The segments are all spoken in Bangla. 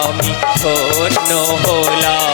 আমি ধন্য হলাম।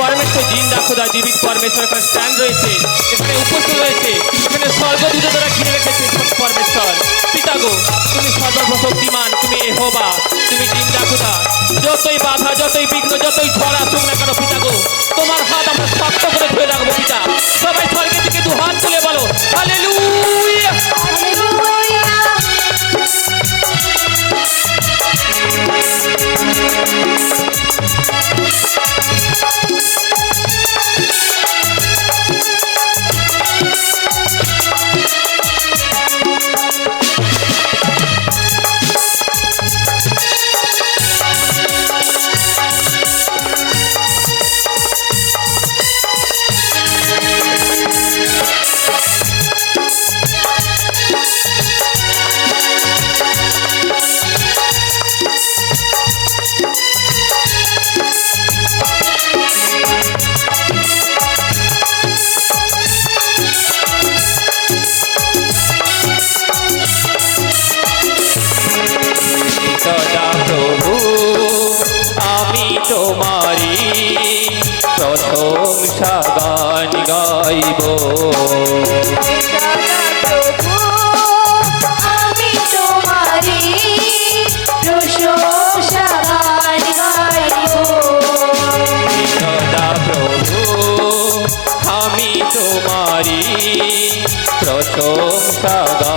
পরমেশ্বর জিন্দা খোদা জীবিত পরমেশ্বর, এখানে স্ট্যান্ড রয়েছে, এখানে উপস্থিত রয়েছে, এখানে স্বর্গদূত দ্বারা ঘিরে রেখেছে পরমেশ্বর। পিতাগো তুমি সর্বশক্তিমান তুমি এ এহোবা, তুমি জিন্দা খোদা। যতই বাধা, যতই বিঘ্ন, যতই ঝড় আসুক না কেন পিতাগো তোমার হাত আমরা শক্ত করে ধরে রাখব পিতা। সবাই স্বর্গের দিকে দু হাত তুলে বলো হালেলুয়া সোম সদা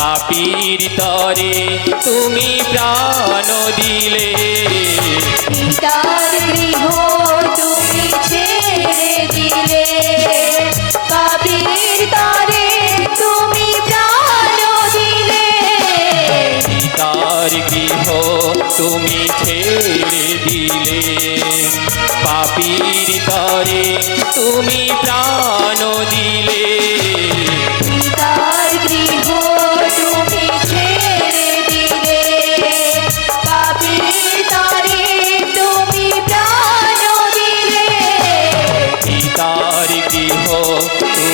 পাপির তরে তুমি প্রাণ দিলে।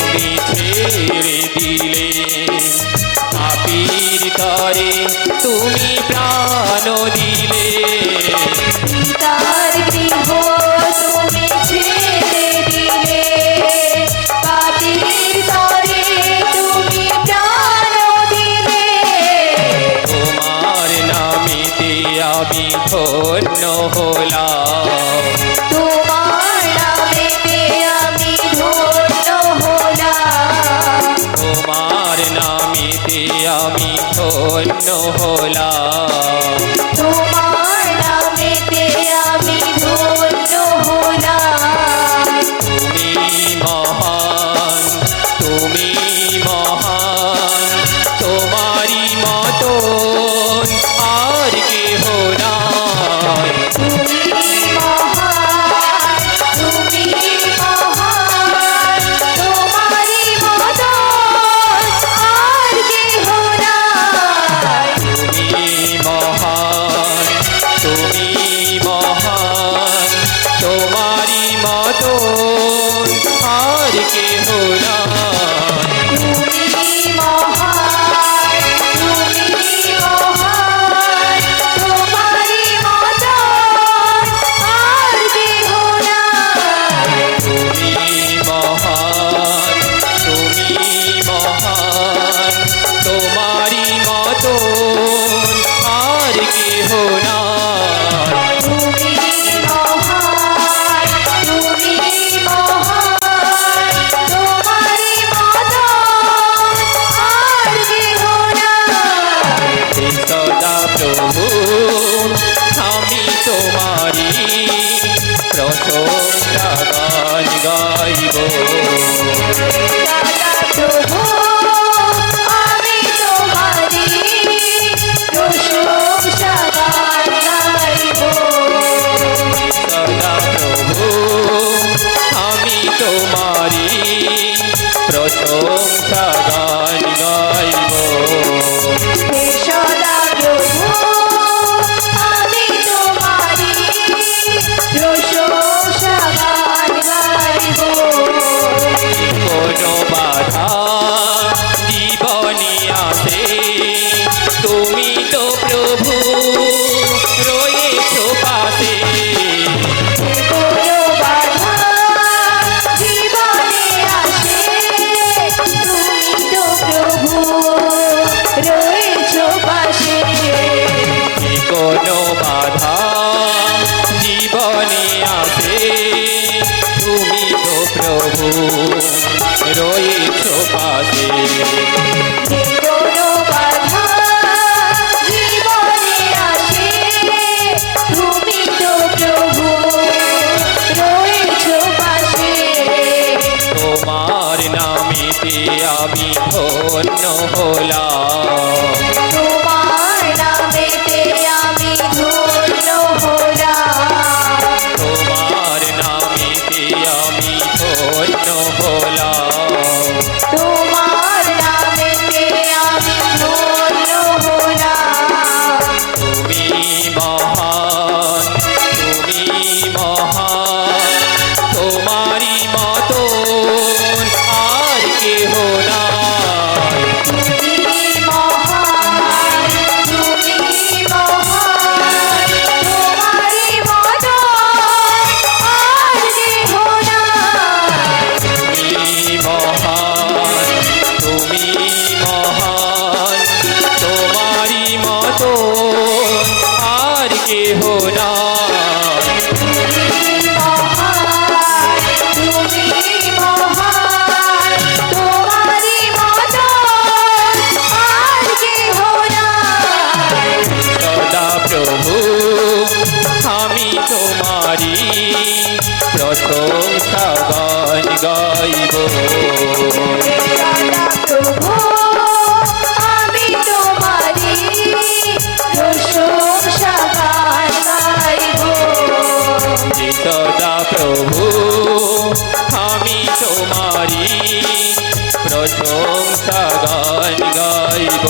বন্দি দিলে। পাপির তুমি প্রাণ দিয়ে তোমার নামেতে আমি ধন্য হলাম। পেতে আমি ধন্য হলাম প্রশংসা গান গাইব।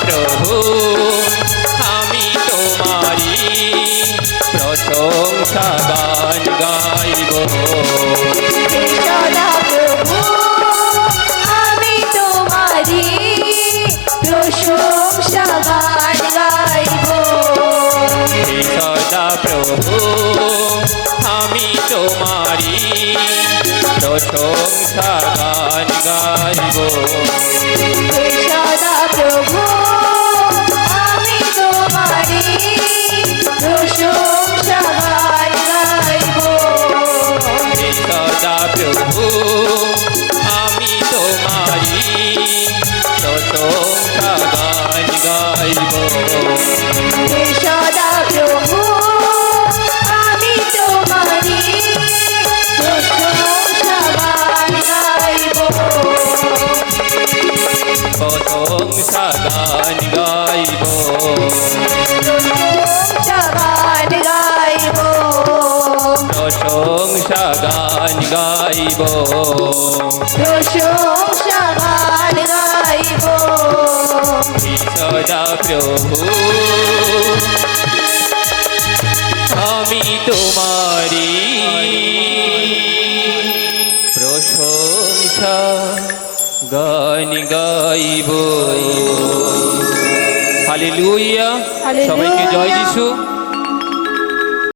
প্রভু আমি তোমারি প্রশংসা গান গাইব। প্রভু আমি তোমারি প্রশংসা গান গাইব। প্রশংসা গান গাইব সদা প্রভু আমি তোমারি প্রশংসা গান সবাইকে জয় যিশু।